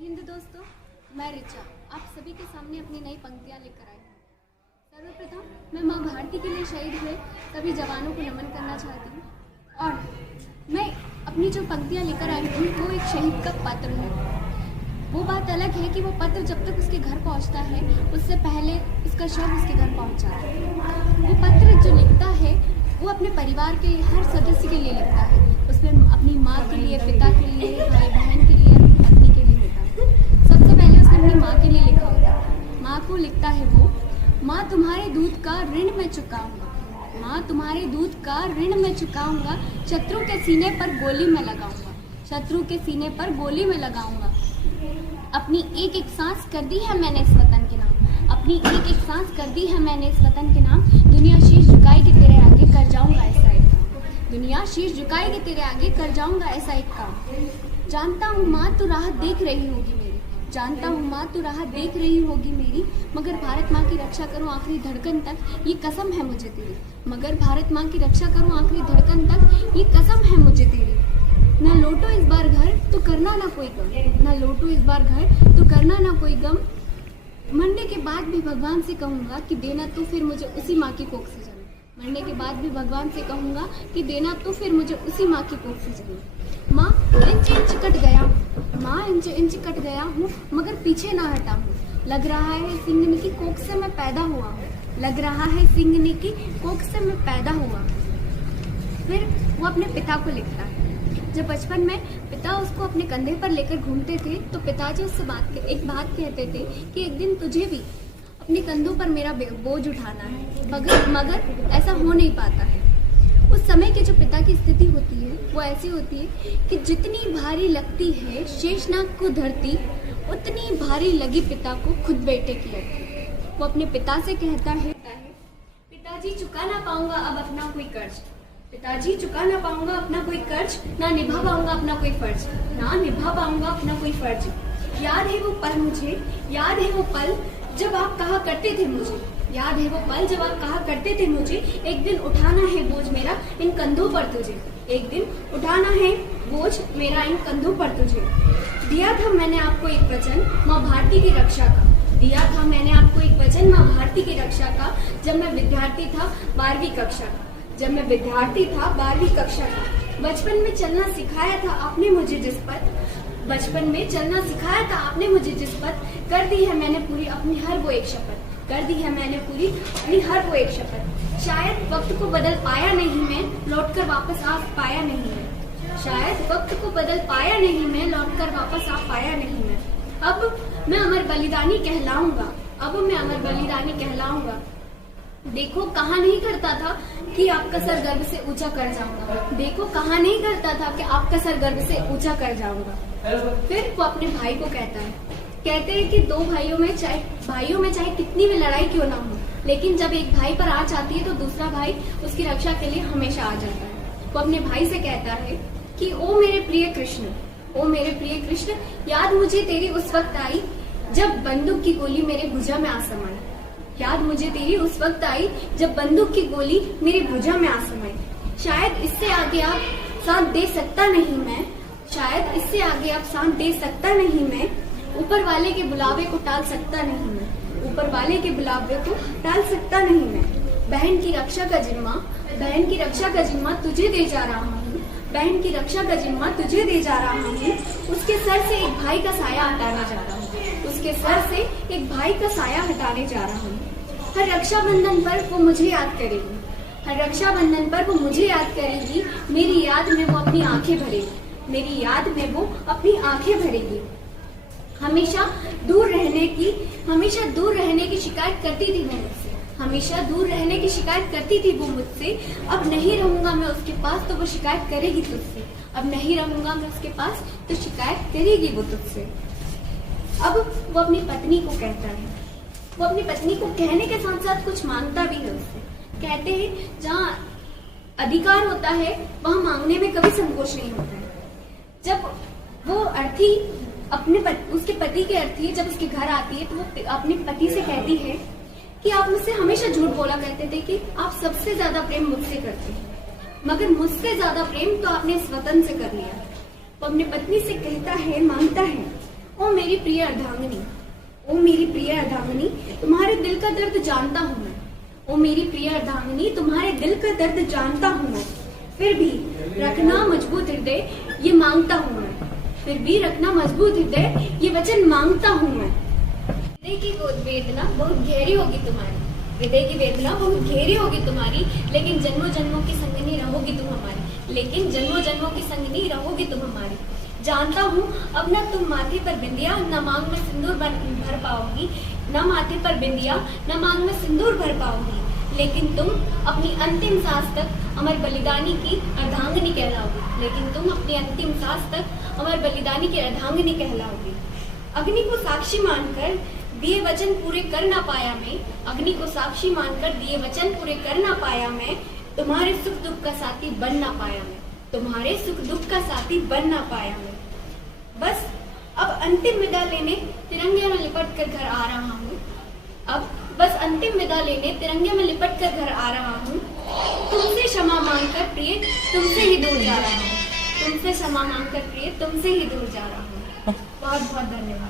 हिंद दोस्तों, मैं रिचा आप सभी के सामने अपनी नई पंक्तियाँ लेकर आई हूँ। सर्वप्रथम मैं माँ भारती के लिए शहीद हुए सभी जवानों को नमन करना चाहती हूँ और मैं अपनी जो पंक्तियाँ लेकर आई हूँ वो एक शहीद का पत्र है। वो बात अलग है कि वो पत्र जब तक उसके घर पहुँचता है उससे पहले उसका शव उसके घर पहुँच जाता है। वो पत्र जो लिखता है वो अपने परिवार के हर सदस्य के लिए लिखता है। उसमें अपनी माँ के लिए, पिता के लिए, भाई बहन के लिए, पत्नी के लिए होता है। सबसे पहले उसने अपनी माँ के लिए लिखा होता है। माँ को लिखता है वो, माँ तुम्हारे दूध का ऋण मैं चुकाऊंगा, माँ तुम्हारे दूध का ऋण मैं चुकाऊंगा, शत्रु के सीने पर गोली मैं लगाऊंगा, शत्रु के सीने पर गोली मैं लगाऊंगा। अपनी एक एक सांस कर दी है मैंने इस वतन के नाम, अपनी एक एक सांस कर दी है मैंने इस वतन के नाम। दुनिया शीश झुकाएगी तेरे आगे कर जाऊंगा ऐसा एक काम, दुनिया शीश झुकाएगी तेरे आगे कर जाऊंगा ऐसा एक काम। जानता हूँ माँ तू राह देख रही होगी मेरी, जानता हूँ माँ तू राह देख रही होगी मेरी, मगर भारत माँ की रक्षा करूँ आखिरी धड़कन तक ये कसम है मुझे तेरी, मगर भारत माँ की रक्षा करूँ आखिरी धड़कन तक ये कसम है मुझे तेरी। ना लौटो इस बार घर तो करना ना कोई गम, ना लौटो इस बार घर तो करना ना कोई गम। मरने के बाद भी भगवान से कहूँगा कि देना तो फिर मुझे उसी माँ की कोख से जन्म, मरने के बाद भी भगवान से कहूँगा कि देना तो फिर मुझे उसी माँ की कोख से जन्म। माँ इंच इंच कट गया, माँ इंच इंच कट गया हूँ मगर पीछे ना हटा हूँ, लग रहा है सिंगनी की कोख से मैं पैदा हुआ हूँ, लग रहा है सिंगनी की कोख से मैं पैदा हुआ। फिर वो अपने पिता को लिखता है। जब बचपन में पिता उसको अपने कंधे पर लेकर घूमते थे तो पिताजी उससे एक बात कहते थे कि एक दिन तुझे भी अपने कंधों पर मेरा बोझ उठाना है, मगर ऐसा हो नहीं पाता है। उस समय की जो पिता की स्थिति होती है वो ऐसी होती है कि जितनी भारी लगती है शेषनाग को धरती, उतनी भारी लगी पिता को खुद बेटे की लगती। वो अपने पिता से कहता है, पिताजी चुका ना पाऊंगा अब अपना कोई कर्ज, पिताजी चुका ना पाऊंगा अपना कोई कर्ज, ना निभा पाऊंगा अपना कोई फर्ज, ना निभा पाऊंगा अपना कोई फर्ज। याद है वो पल मुझे, याद है वो पल जब आप कहा करते थे मुझे, याद है वो पल जब आप कहा करते थे मुझे, एक दिन उठाना है बोझ मेरा इन कंधों पर तुझे, एक दिन उठाना है बोझ मेरा इन कंधों पर तुझे। दिया था मैंने आपको एक वचन माँ भारती की रक्षा का, दिया था मैंने आपको एक वचन माँ भारती की रक्षा का, जब मैं विद्यार्थी था 12वीं कक्षा का, जब मैं विद्यार्थी था 12वीं कक्षा का। बचपन में चलना सिखाया था आपने मुझे जिस पथ, बचपन में चलना सिखाया था आपने मुझे जिस पथ, कर दी है मैंने पूरी अपनी हर वो एक शपथ, कर दी है मैंने पूरी अपनी हर वो एक शपथ। शायद वक्त को बदल पाया नहीं मैं, लौटकर वापस आ पाया नहीं मैं, शायद वक्त को बदल पाया नहीं मैं, लौटकर वापस आ पाया नहीं मैं। अब मैं अमर बलिदानी कहलाऊंगा, अब मैं अमर बलिदानी कहलाऊंगा। देखो कहाँ नहीं करता था कि आपका सर गर्व से ऊंचा कर जाऊंगा, देखो कहाँ नहीं करता था कि आपका सर गर्व से ऊंचा कर जाऊंगा। फिर वो अपने भाई को कहता है, कहते हैं कि दो भाइयों में चाहे कितनी भी लड़ाई क्यों ना हो, लेकिन जब एक भाई पर आँच आती है तो दूसरा भाई उसकी रक्षा के लिए हमेशा आ जाता है। वो अपने भाई से कहता है कि ओ मेरे प्रिय कृष्ण, ओ मेरे प्रिय कृष्ण, याद मुझे तेरी उस वक्त आई जब बंदूक की गोली मेरे भुजा में आ समाई, याद मुझे तेरी उस वक्त आई जब बंदूक की गोली मेरी भुजा में आ समाई। शायद इससे आगे आप साथ दे सकता नहीं मैं, शायद इससे आगे आप साथ दे सकता नहीं मैं, ऊपर वाले के बुलावे को टाल सकता नहीं मैं, ऊपर वाले के बुलावे को टाल सकता नहीं मैं। बहन की रक्षा का जिम्मा, बहन की रक्षा का जिम्मा तुझे दे जा रहा हूँ, बहन की रक्षा का जिम्मा तुझे दे जा रहा हूँ। उसके सर से एक भाई का साया हटाने जा रहा हूँ, उसके सर से एक भाई का साया हटाने जा रहा हूँ। हर रक्षाबंधन पर वो मुझे याद करेगी, हर रक्षाबंधन पर वो मुझे याद करेगी, मेरी याद में वो अपनी आंखें भरेगी, मेरी याद में वो अपनी आंखें भरेगी। हमेशा दूर रहने की शिकायत करती थी वो मुझसे, हमेशा दूर रहने की शिकायत करती थी वो मुझसे। अब नहीं रहूंगा मैं उसके पास तो वो शिकायत करेगी तुझसे, अब नहीं रहूंगा मैं उसके पास तो शिकायत करेगी वो तुझसे। अब वो अपनी पत्नी को कहता है, वो अपनी पत्नी को कहने के साथ साथ कुछ मांगता भी है उससे। कहते हैं जहाँ अधिकार होता है वहाँ मांगने में कभी संकोच नहीं होता है। जब वो अर्थी उसके पति के अर्थी जब उसके घर आती है तो वो अपने पति से कहती है कि आप मुझसे हमेशा झूठ बोला करते थे कि आप सबसे ज्यादा प्रेम मुझसे करते हैं, मगर मुझसे ज्यादा प्रेम तो आपने इस वतन से कर लिया। वो अपनी पत्नी से कहता है, मांगता है, ओ मेरी प्रिय अर्धांगिनी, ओ मेरी प्रिय अर्धांगिनी, तुम्हारे दिल का दर्द जानता हूँ मैं। ओ मेरी प्रिय अर्धांगिनी, तुम्हारे दिल का दर्द जानता हूँ मैं। फिर भी रखना मजबूत हृदय, ये मांगता हूँ मैं। फिर भी रखना मजबूत हृदय, ये वचन मांगता हूँ मैं। हृदय की वेदना बहुत गहरी होगी तुम्हारी, हृदय की वेदना बहुत गहरी होगी तुम्हारी, लेकिन जन्मों जन्मों की संगनी रहोगी तुम हमारी, लेकिन जन्मों जन्मों की संगनी रहोगी तुम हमारी। जानता हूँ अब न तुम माथे पर बिंदिया, न मांग में सिंदूर भर पाओगी, न माथे पर बिंदिया, न मांग में सिंदूर भर पाओगी, लेकिन तुम अपनी अंतिम सांस तक अमर बलिदानी की अर्धांगिनी कहलाओगी, लेकिन तुम अपनी अंतिम सांस तक अमर बलिदानी की अर्धांगिनी कहलाओगी। अग्नि को साक्षी मानकर दिए वचन पूरे कर ना पाया मैं, अग्नि को साक्षी मानकर दिए वचन पूरे कर ना पाया मैं, तुम्हारे सुख दुख का साथी बन ना पाया मैं, तुम्हारे सुख दुख का साथी बन ना पाया मैं। बस अब अंतिम विदा लेने तिरंगे में लिपट कर घर आ रहा हूँ, अब बस अंतिम विदा लेने तिरंगे में लिपट कर घर आ रहा हूँ। तुमसे क्षमा मांगकर प्रिय तुमसे ही दूर जा रहा हूँ, तुमसे क्षमा मांगकर प्रिय तुमसे ही दूर जा रहा हूँ। बहुत बहुत धन्यवाद।